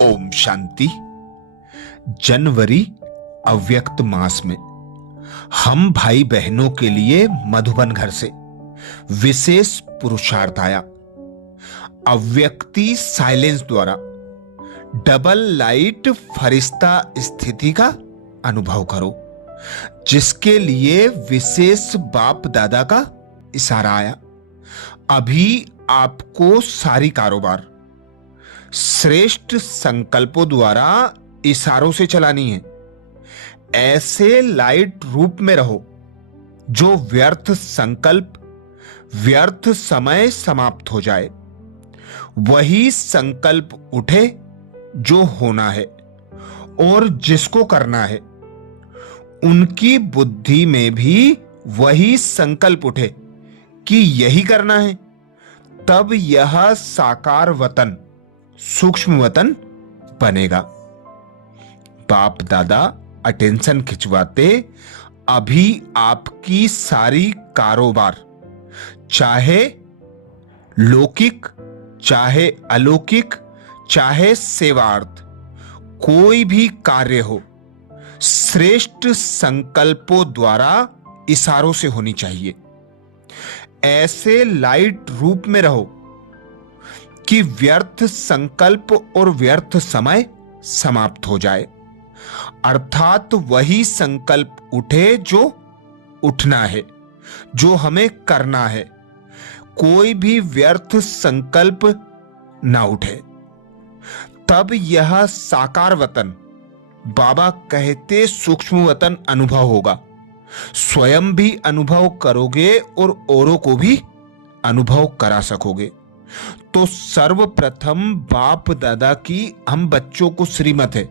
ओम शांति। जनवरी अव्यक्त मास में हम भाई बहनों के लिए मधुबन घर से विशेष पुरुषार्थ आया। अव्यक्ति साइलेंस द्वारा डबल लाइट फरिश्ता स्थिति का अनुभव करो, जिसके लिए विशेष बाप दादा का इशारा आया। अभी आपको सारी कारोबार श्रेष्ठ संकल्पों द्वारा इशारों से चलानी है। ऐसे लाइट रूप में रहो जो व्यर्थ संकल्प, व्यर्थ समय समाप्त हो जाए। वही संकल्प उठे जो होना है और जिसको करना है। उनकी बुद्धि में भी वही संकल्प उठे कि यही करना है। तब यह साकार वतन, सूक्ष्म वतन बनेगा। बाप दादा अटेंशन खिंचवाते अभी आपकी सारी कारोबार, चाहे लौकिक, चाहे अलौकिक, चाहे सेवार्थ, कोई भी कार्य हो, श्रेष्ठ संकल्पों द्वारा इशारों से होनी चाहिए। ऐसे लाइट रूप में रहो कि व्यर्थ संकल्प और व्यर्थ समय समाप्त हो जाए, अर्थात वही संकल्प उठे जो उठना है, जो हमें करना है। कोई भी व्यर्थ संकल्प ना उठे। तब यह साकार वतन, बाबा कहते सूक्ष्म वतन अनुभव होगा। स्वयं भी अनुभव करोगे और औरों को भी अनुभव करा सकोगे। तो सर्वप्रथम बाप दादा की हम बच्चों को श्रीमत है,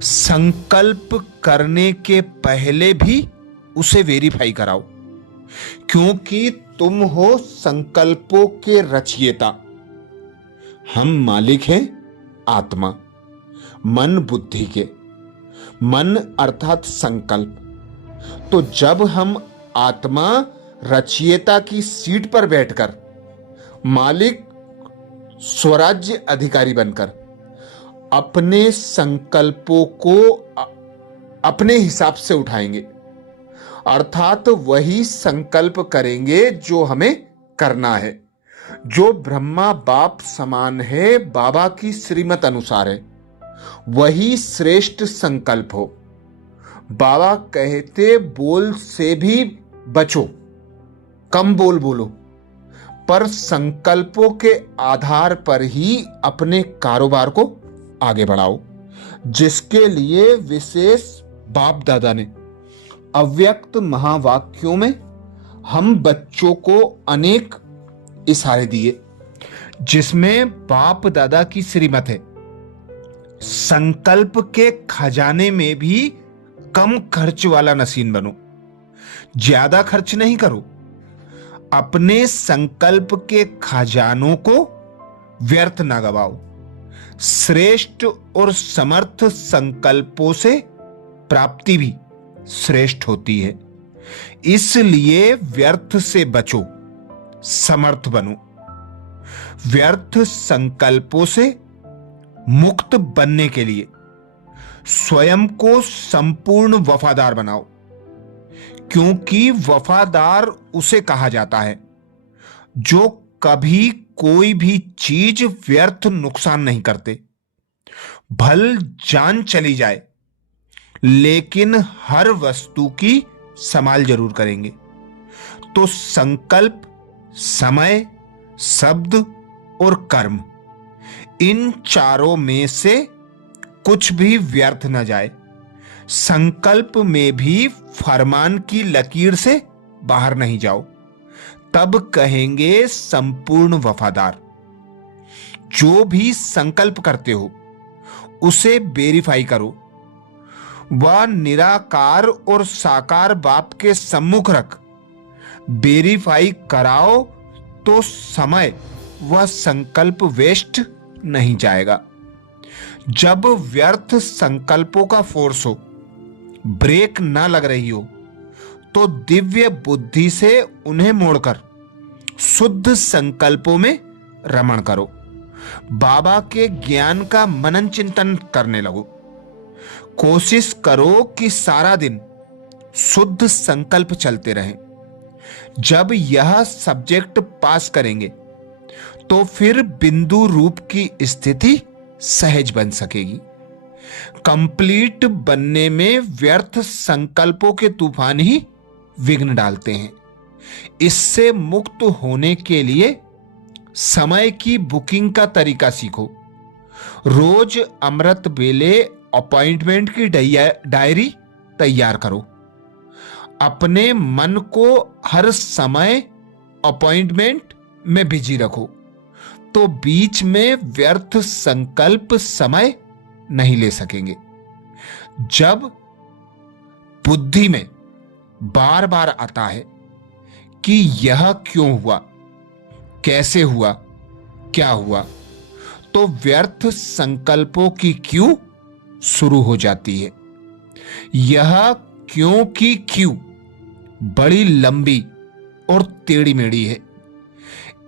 संकल्प करने के पहले भी उसे वेरीफाई कराओ, क्योंकि तुम हो संकल्पों के रचयिता। हम मालिक हैं आत्मा, मन बुद्धि के। मन अर्थात संकल्प। तो जब हम आत्मा रचयिता की सीट पर बैठकर, मालिक स्वराज्य अधिकारी बनकर अपने संकल्पों को अपने हिसाब से उठाएंगे, अर्थात वही संकल्प करेंगे जो हमें करना है, जो ब्रह्मा बाप समान है, बाबा की श्रीमत अनुसार है। वही श्रेष्ठ संकल्प हो। बाबा कहते बोल से भी बचो, कम बोल बोलो, पर संकल्पों के आधार पर ही अपने कारोबार को आगे बढ़ाओ, जिसके लिए विशेष बाप दादा ने अव्यक्त महावाक्यों में हम बच्चों को अनेक इशारे दिए, जिसमें बाप दादा की श्रीमत है। संकल्प के खजाने में भी कम खर्च वाला नसीन बनो, ज्यादा खर्च नहीं करो। अपने संकल्प के खजानों को व्यर्थ ना गवाओ। श्रेष्ठ और समर्थ संकल्पों से प्राप्ति भी श्रेष्ठ होती है। इसलिए व्यर्थ से बचो, समर्थ बनो। व्यर्थ संकल्पों से मुक्त बनने के लिए स्वयं को संपूर्ण वफादार बनाओ, क्योंकि वफादार उसे कहा जाता है जो कभी कोई भी चीज व्यर्थ नुकसान नहीं करते। भल जान चली जाए लेकिन हर वस्तु की संभाल जरूर करेंगे। तो संकल्प, समय, शब्द और कर्म, इन चारों में से कुछ भी व्यर्थ न जाए। संकल्प में भी फरमान की लकीर से बाहर नहीं जाओ, तब कहेंगे संपूर्ण वफादार। जो भी संकल्प करते हो उसे वेरीफाई करो। वह निराकार और साकार बाप के सम्मुख रख वेरीफाई कराओ, तो समय वह संकल्प वेस्ट नहीं जाएगा। जब व्यर्थ संकल्पों का फोर्स हो, ब्रेक ना लग रही हो, तो दिव्य बुद्धि से उन्हें मोड़कर शुद्ध संकल्पों में रमण करो। बाबा के ज्ञान का मनन चिंतन करने लगो। कोशिश करो कि सारा दिन शुद्ध संकल्प चलते रहें। जब यह सब्जेक्ट पास करेंगे तो फिर बिंदु रूप की स्थिति सहज बन सकेगी। कंप्लीट बनने में व्यर्थ संकल्पों के तूफान ही विघ्न डालते हैं। इससे मुक्त होने के लिए समय की बुकिंग का तरीका सीखो। रोज अमृत वेले अपॉइंटमेंट की डायरी तैयार करो। अपने मन को हर समय अपॉइंटमेंट में बिजी रखो, तो बीच में व्यर्थ संकल्प समय नहीं ले सकेंगे। जब बुद्धि में बार बार आता है कि यह क्यों हुआ, कैसे हुआ, क्या हुआ, तो व्यर्थ संकल्पों की क्यों शुरू हो जाती है। यह क्यों की क्यों बड़ी लंबी और टेढ़ी मेढ़ी है।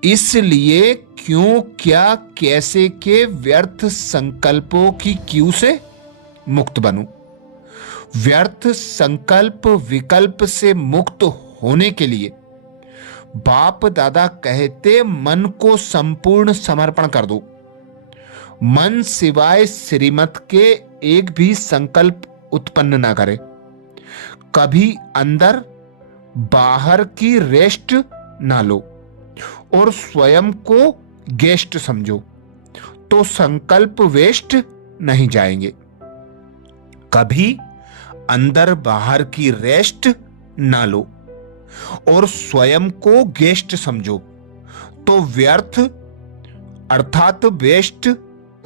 इसलिए क्यों, क्या, कैसे के व्यर्थ संकल्पों की क्यों से मुक्त बनो। व्यर्थ संकल्प विकल्प से मुक्त होने के लिए बाप दादा कहते मन को संपूर्ण समर्पण कर दो। मन सिवाय श्रीमत के एक भी संकल्प उत्पन्न ना करे। कभी अंदर बाहर की रेस्ट ना लो और स्वयं को गेस्ट समझो, तो संकल्प वेस्ट नहीं जाएंगे। कभी अंदर बाहर की रेस्ट ना लो और स्वयं को गेस्ट समझो, तो व्यर्थ अर्थात वेस्ट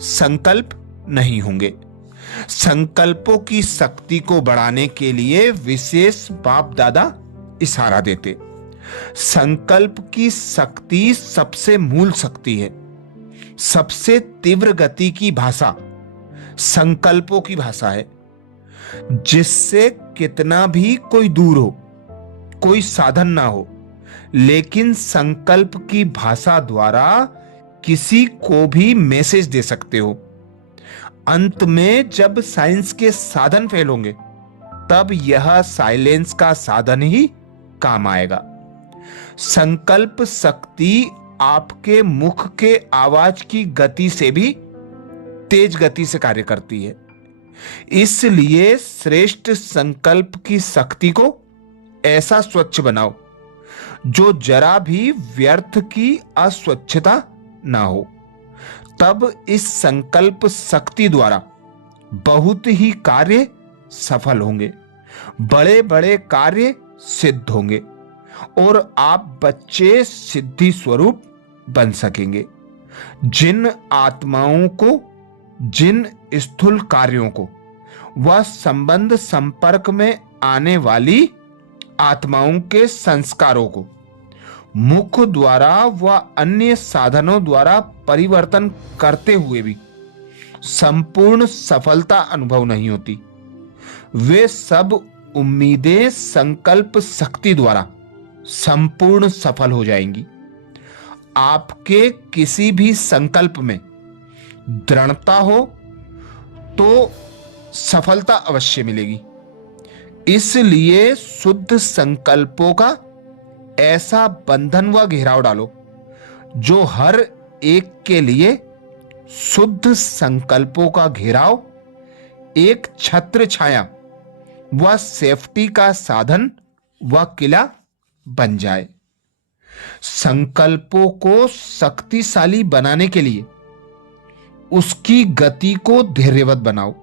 संकल्प नहीं होंगे। संकल्पों की शक्ति को बढ़ाने के लिए विशेष बाप दादा इशारा देते। संकल्प की शक्ति सबसे मूल शक्ति है। सबसे तीव्र गति की भाषा संकल्पों की भाषा है, जिससे कितना भी कोई दूर हो, कोई साधन ना हो, लेकिन संकल्प की भाषा द्वारा किसी को भी मैसेज दे सकते हो। अंत में जब साइंस के साधन फेल होंगे, तब यह साइलेंस का साधन ही काम आएगा। संकल्प शक्ति आपके मुख के आवाज की गति से भी तेज गति से कार्य करती है। इसलिए श्रेष्ठ संकल्प की शक्ति को ऐसा स्वच्छ बनाओ जो जरा भी व्यर्थ की अस्वच्छता ना हो। तब इस संकल्प शक्ति द्वारा बहुत ही कार्य सफल होंगे, बड़े बड़े कार्य सिद्ध होंगे और आप बच्चे सिद्धि स्वरूप बन सकेंगे। जिन आत्माओं को, जिन स्थूल कार्यों को व संबंध संपर्क में आने वाली आत्माओं के संस्कारों को मुख द्वारा व अन्य साधनों द्वारा परिवर्तन करते हुए भी संपूर्ण सफलता अनुभव नहीं होती, वे सब उम्मीदें संकल्प शक्ति द्वारा संपूर्ण सफल हो जाएंगी। आपके किसी भी संकल्प में दृढ़ता हो तो सफलता अवश्य मिलेगी। इसलिए शुद्ध संकल्पों का ऐसा बंधन व घेराव डालो जो हर एक के लिए शुद्ध संकल्पों का घेराव एक छत्र छाया व सेफ्टी का साधन व किला बन जाए। संकल्पों को शक्तिशाली बनाने के लिए उसकी गति को धैर्यवत बनाओ।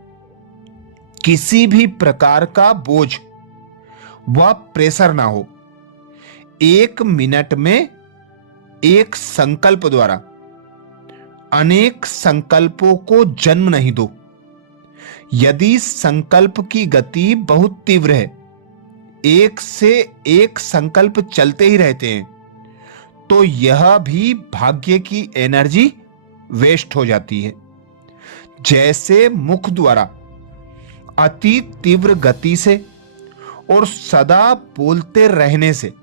किसी भी प्रकार का बोझ व प्रेशर ना हो। एक मिनट में एक संकल्प द्वारा अनेक संकल्पों को जन्म नहीं दो। यदि संकल्प की गति बहुत तीव्र है, एक से एक संकल्प चलते ही रहते हैं, तो यह भी भाग्य की एनर्जी वेस्ट हो जाती है। जैसे मुख द्वारा अति तीव्र गति से और सदा बोलते रहने से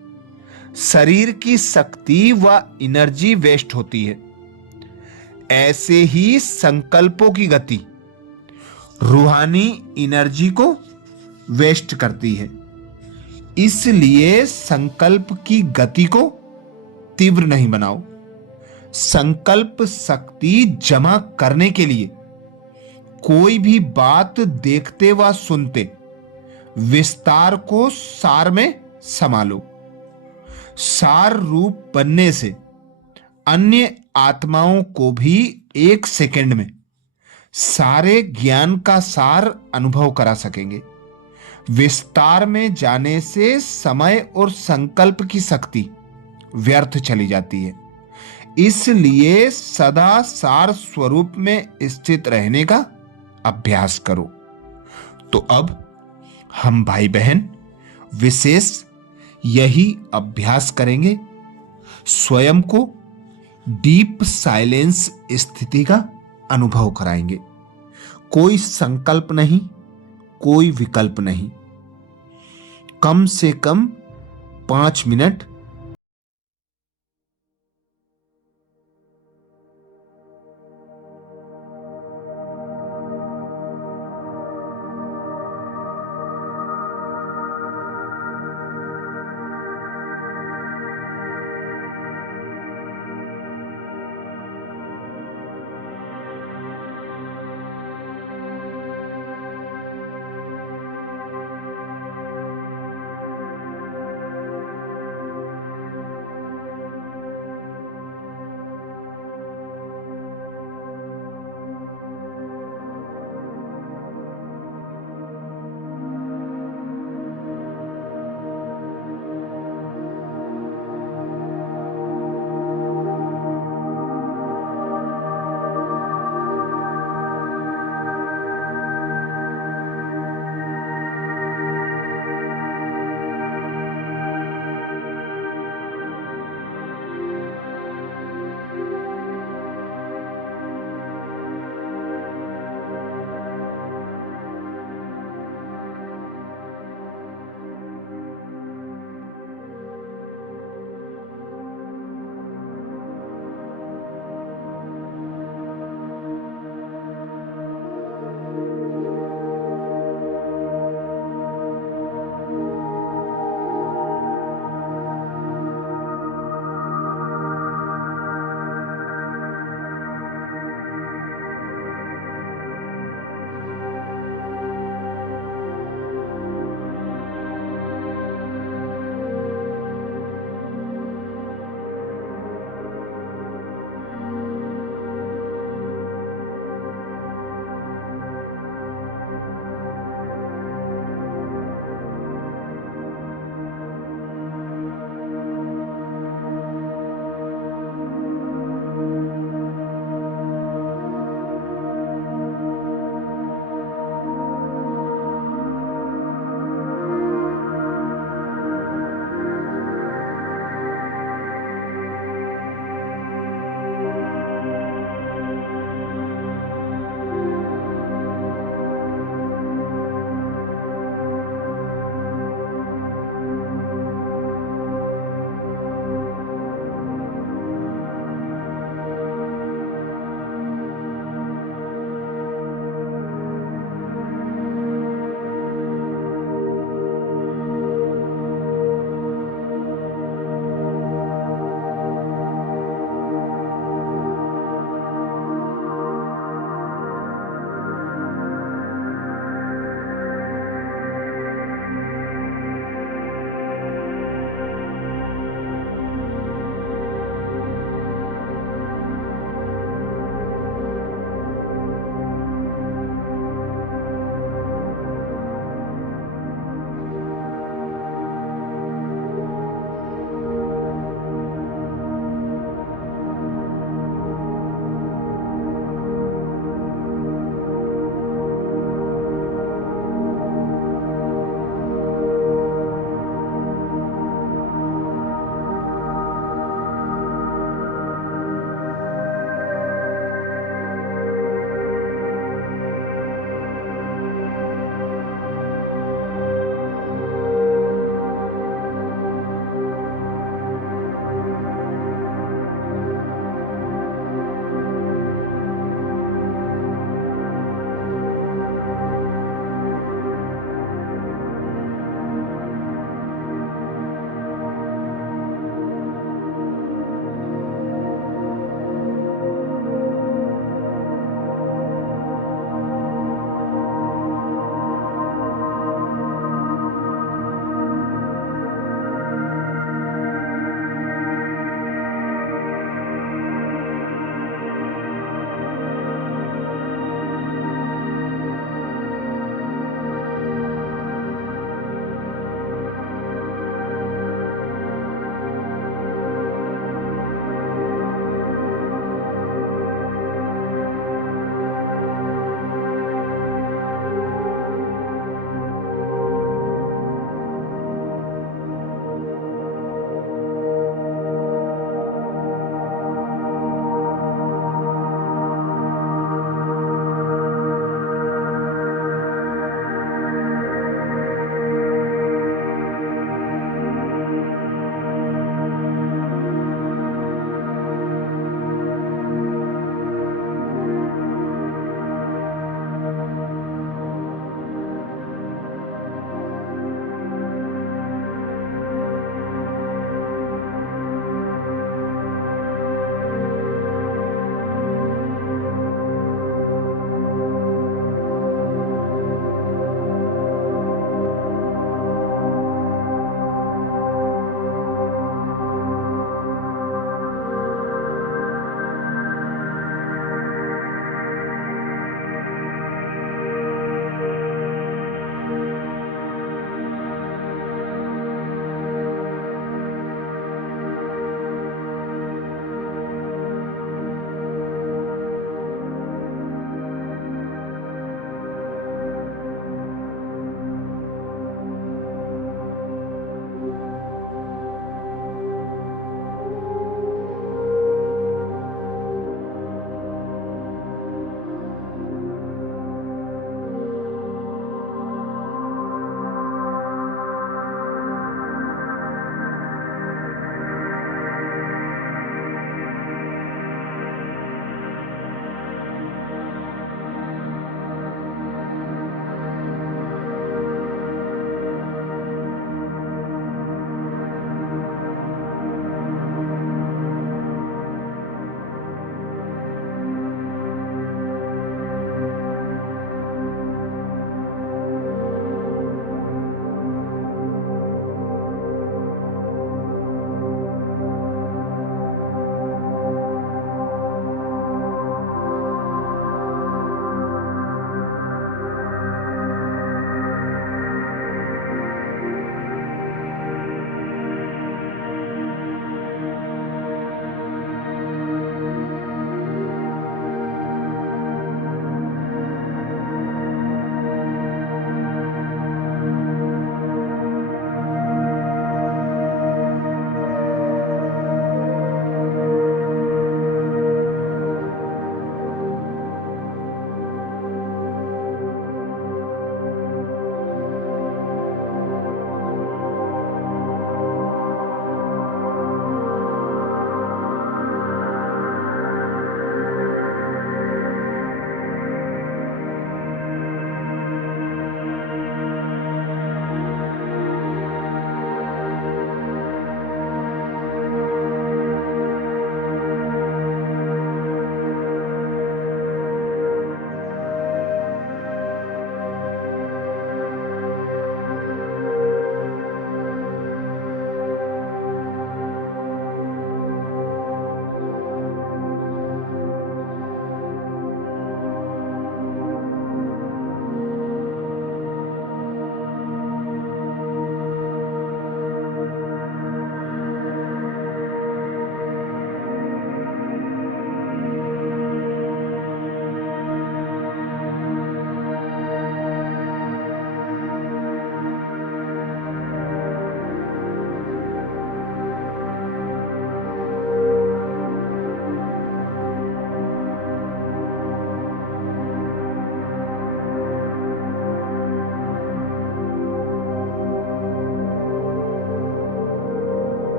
शरीर की शक्ति व एनर्जी वेस्ट होती है, ऐसे ही संकल्पों की गति रूहानी एनर्जी को वेस्ट करती है। इसलिए संकल्प की गति को तीव्र नहीं बनाओ। संकल्प शक्ति जमा करने के लिए कोई भी बात देखते व सुनते विस्तार को सार में संभालो। सार रूप बनने से अन्य आत्माओं को भी 1 सेकंड में सारे ज्ञान का सार अनुभव करा सकेंगे। विस्तार में जाने से समय और संकल्प की शक्ति व्यर्थ चली जाती है। इसलिए सदा सार स्वरूप में स्थित रहने का अभ्यास करो। तो अब हम भाई बहन विशेष यही अभ्यास करेंगे। स्वयं को डीप साइलेंस स्थिति का अनुभव कराएंगे। कोई संकल्प नहीं, कोई विकल्प नहीं। कम से कम 5 मिनट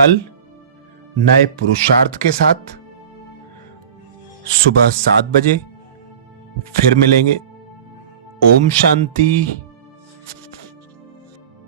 कल नए पुरुषार्थ के साथ सुबह 7 बजे फिर मिलेंगे। ओम शांति।